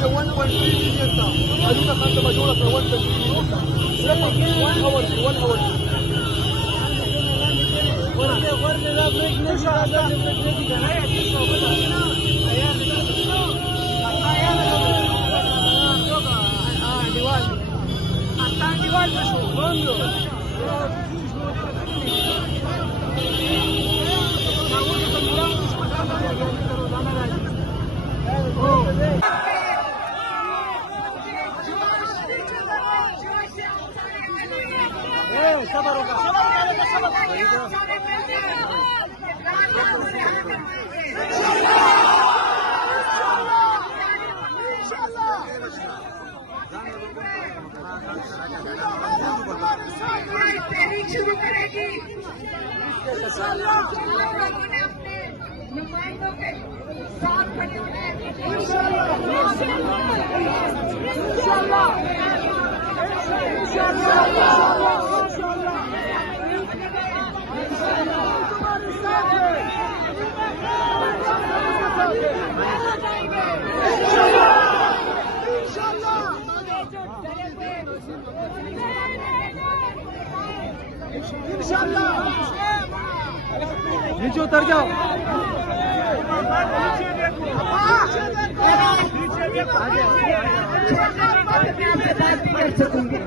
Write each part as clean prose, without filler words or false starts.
the 1.3 million ta. Ayuda kanta majora ka 1.3 million ta. 1 hour 1 hour. शुरू करेगी अपने नुमाइंदों के साथ खड़े हुए नीचे उतर जाओ। कर सकूंगी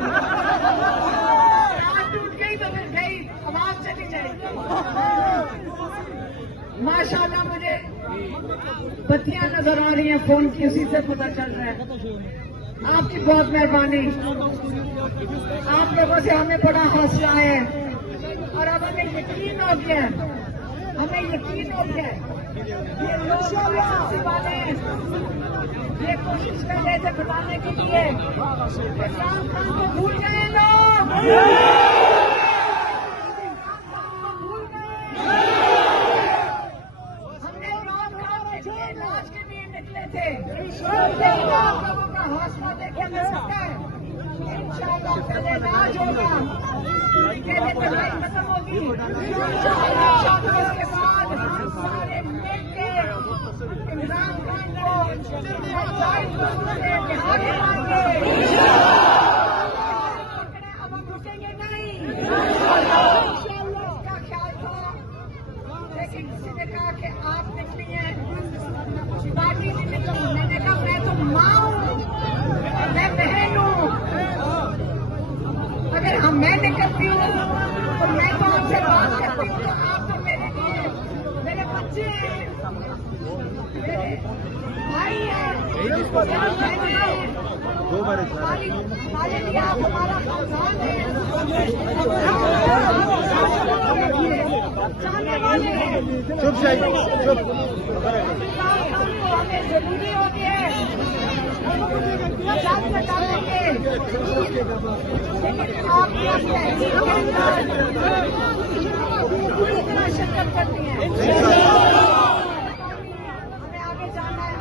टूट गई तो फिर गई आवाज चली जाएगी। माशाल्लाह मुझे बत्तियां नजर आ रही हैं फोन की, उसी से पता चल रहा है। आपकी बहुत मेहरबानी, आप लोगों से हमें बड़ा हौसला है और अब हमें यकीन हो गया, हमें यकीन हो गया ये लोग वाले ये कोशिश कर रहे थे बताने के लिए इमरान खान को भूल गए लोग, भूल गए। हमने इमरान खान के लिए इलाज के लिए निकले थे, आप लोगों का हौसला देखे मिल सकता है। इंशाअल्लाह पहले इलाज होगा, पहले दवाई खत्म होगी, उसके बाद सारे मिलके इमरान खान को बिहार लाएंगे। अब हम रुकेंगे नहीं, इसका ख्याल था। लेकिन किसी ने कहा कि आप निकली हैं, पार्टी नहीं निकली। मैंने कहा मैं तो माँ हूँ, मैं बहन हूँ। अगर मैं निकलती हूँ तो मैं तो आपसे बात करती हूँ, तो आप तो मेरे लिए मेरे बच्चे हैं, मेरे भाई हैं, हमारे लिए आप हमारा खानदान है, जाने वाले हैं। चुप शायद चुप। हमें जरूरी होती है जान बचाने के, लेकिन आपकी तहरीक के अंदर पूरी तरह शिरकत करती हैं। हमें आगे जाना है।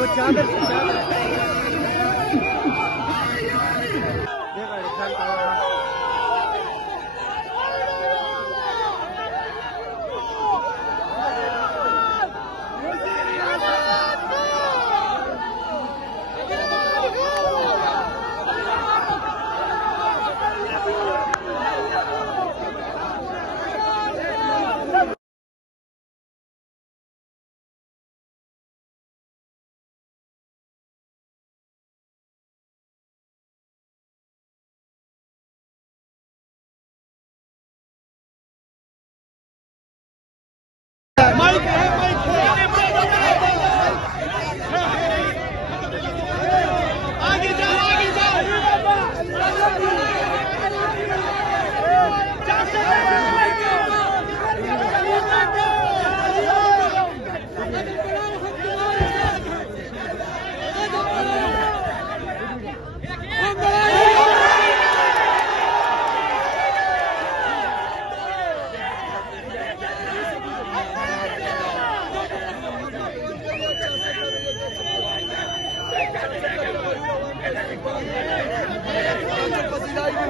वो चादर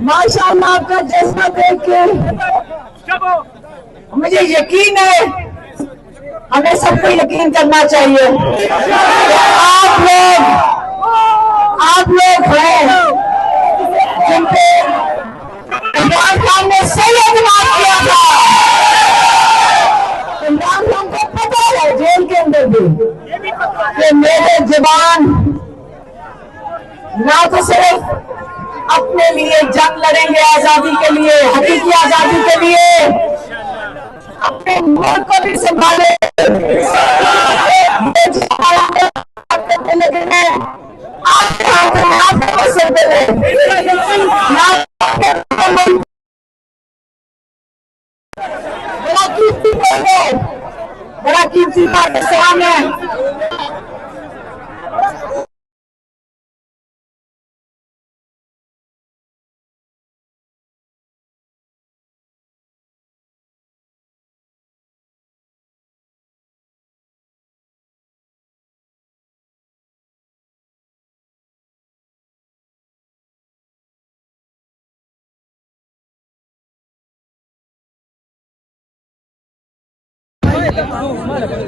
माशाअल्लाह आपका जज्बा देख के मुझे यकीन है, हमें सबको यकीन करना चाहिए। आप लोग हैं जिन पे इमरान खान ने सही एतमाद किया था। इमरान खान को पता है जेल के अंदर भी कि मेरे जवान ना तो सिर्फ अपने लिए जंग लड़ेंगे आजादी के लिए, हकीकी आजादी के लिए, अपने मुल्क को भी संभाले, बड़ा कीमती पाकिस्तान है।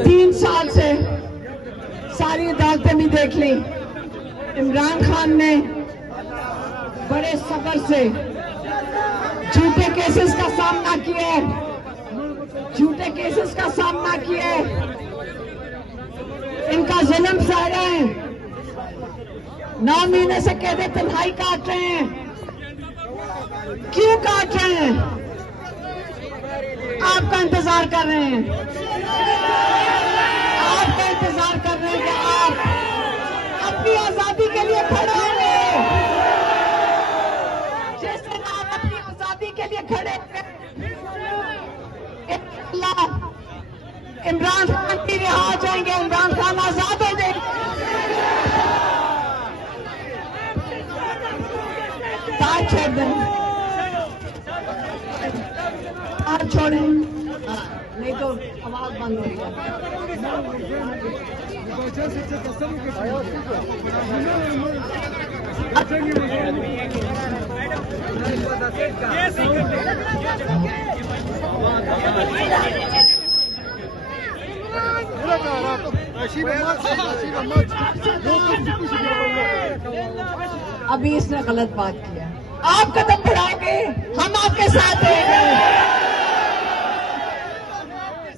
तीन साल से सारी अदालतें भी देख ली। इमरान खान ने बड़े सब्र से झूठे केसेस का सामना किया है, झूठे केसेस का सामना किया है, इनका जुल्म सह रहे हैं, 9 महीने से कैदे तन्हाई काट रहे हैं। क्यों काट रहे हैं? आपका इंतजार कर रहे हैं, आपका इंतजार कर रहे हैं कि आप अपनी आजादी के लिए खड़े होंगे। जिस दिन आप अपनी आजादी के लिए खड़े होंगे, इंशाअल्लाह इमरान खान भी रिहा हो जाएंगे, इमरान खान आजाद हो जाएंगे। ताज छोड़ दें, ताज छोड़ें, नहीं तो आवाज बंद हो जाएगी। अभी इसने गलत बात किया। आप कदम बढ़ाओगे, हम आपके साथ रहेंगे।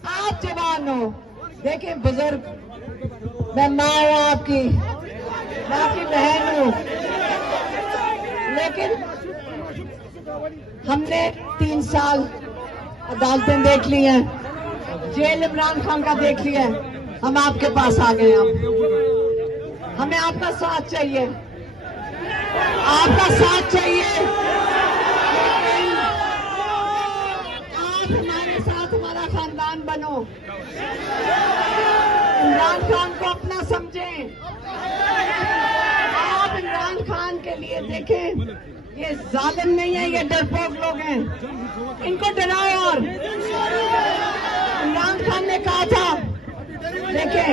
आप जवान हो, देखिए बुजुर्ग, मैं माँ हूँ आपकी, मैं आपकी बहन हूँ, लेकिन हमने 3 साल अदालतें देख ली हैं, जेल इमरान खान का देख लिया है, हम आपके पास आ गए। अब हमें आपका साथ चाहिए, आपका साथ चाहिए। आप हमारे साथ, हमारा खानदान बनो, इमरान खान को अपना समझें। आप इमरान खान के लिए देखें, ये जालिम नहीं है, ये डरपोक लोग हैं, इनको डराओ। और इमरान खान ने कहा था, देखें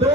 2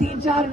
3-4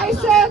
ISF،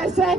ISF